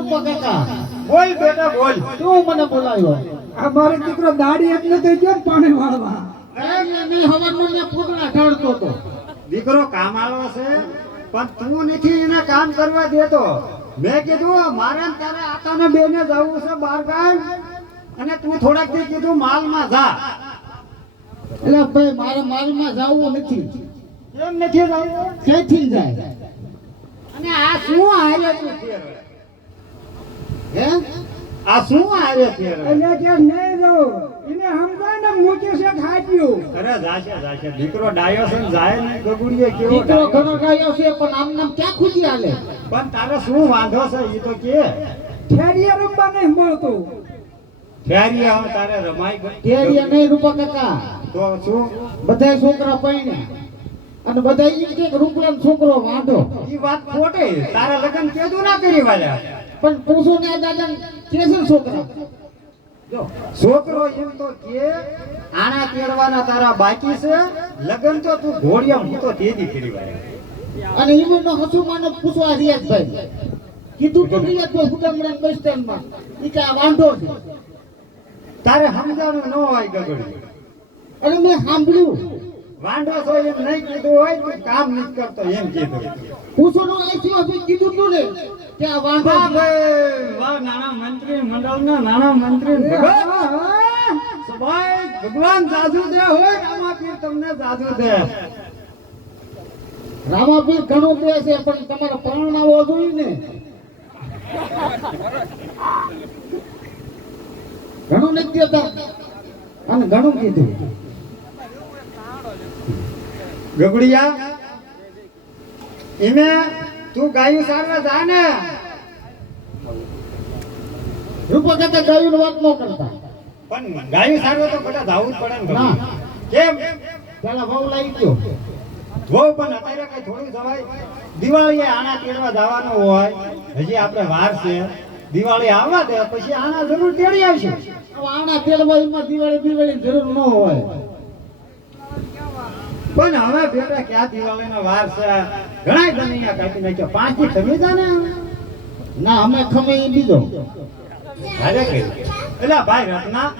રૂપા કાકા બોલ બેટા બોલ. તું મને બોલાવ્યો આ મારો દીકરો દાઢી એટલે થઈ ગયો ને પાણી વાળવા. મેં હવારમાં મેં પૂતળા ઢાળતો હતો. દીકરો કામાળો છે પણ તું નથી એને કામ કરવા દેતો. મેં કીધું મારે ને તારે આતાને બેને જવું છે બાર ગામ અને તું થોડાક દી કીધું માલમાં જા. એટલે ભાઈ મારે માલમાં જવું નથી. કેમ નથી જવું? ક્યાંથી જાય? અને આ શું હારે તું ફેર? હે આ શું હારે ફેર? એટલે કે નહીં રહું એને સમજાય ને મૂકી છે ખાટ્યું. અરે જાશે જાશે દીકરો ડાયો છે ને જાય ને ગગુડીએ કેવો દીકરો ડાયો ઘણો ગાયો છે પણ આમ નામ ક્યાં ખુદી હાલે? પણ તારે શું વાંધો છે એ તો કે ઠેરિયા રમવા નહીં મળતું. ફેરી હવે તારે રમાઈ ગઈ કેરિયા નહીં રૂપા કાકા. તો શું? બધા છોકરા પૈણ્યા અને બધા ઈ કે રૂપલાનો છોકરો વાંધો. ઈ વાત ખોટી. તારા લગ્ન કેદું ના કરી વાળ્યા. પણ પૂછો ને આ દાદા કેસર છોકરા જો છોકરો એમ તો કે આણા કેળવાના તારા બાકી છે. લગ્ન તો તું ઘોડિયા હું તો તેદી કરી વાળ્યા. અને ઈમનો હસુમાનો પૂછવા રિયાજભાઈ કીધું તો રિયાજભાઈ ગુડામડા બસ સ્ટેન્ડમાં ઈ કે આ વાંધો છે. તારે સમજાણું ન હોય ગગડી. અને મેં સાંભળ્યું વાંઢો છો એમ નહીં કીધું હોય તો કામ નથી કરતો એમ કીધું. પૂછો નો આઈસી ઓફિસ કીધું તું ને કે આ વાંધો વાહ છે. ભાઈ વાહ નાના મંત્રી મંડળના નાના મંત્રી ભગવાન ભાઈ ભગવાન જાજુ દે હોય રામાપીર તમને જાજુ દે. રામાપીર ઘણું દે છે પણ તમારે પરણાવો જોઈએ ને. ઘણું નથી દેતા અને ઘણું કીધું. ગગડિયા ઈને તું ગાયું સારવા જા ને. રૂપા કાકા ગાયું વાત ન કરતા. પણ ગાયું સારવા તો બધા જાવું જ પડે ને ના. કેમ? પેલા બહુ લાગી ગયો જો પણ અત્યારે કઈ થોડું જવાય. દિવાળીએ આણા તેડવા જવાનું હોય હજી આપણે વાર છે. દિવાળી આવવા દે પછી આણા જરૂર તેડી આવશે. હવે આના તેલવાઈમાં દિવાળી જરૂર ન હોય. પણ હવે બેટા ક્યાં દિવાળીનો વાર છે? ઘણા દનિયા કાપી નાખ્યો. 5 થી તમે જાને ના અમે ખમે ઈ બીજો ભારે કરી. એલા ભાઈ રત્ના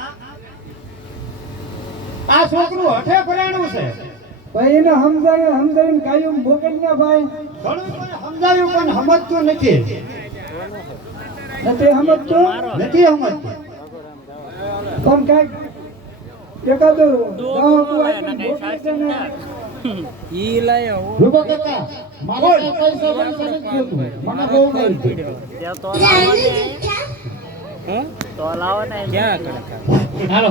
આ છોકરું હઠે પરાણું છે. ભાઈ એને સમજાવીને કાયમ મોકલી ને ભાઈ. ઘણું મને સમજાવ્યું પણ સમજતું નથી. નથી સમજતો નથી સમજતું. પણ કાંઈક એકાદો દવા આપીને મોકલી છે ને. રૂપા કાકા મારે કાંઈ પૈસા પૈસા નથી જોતું. મને બહુ ગઈ તો લાવો ને હાલો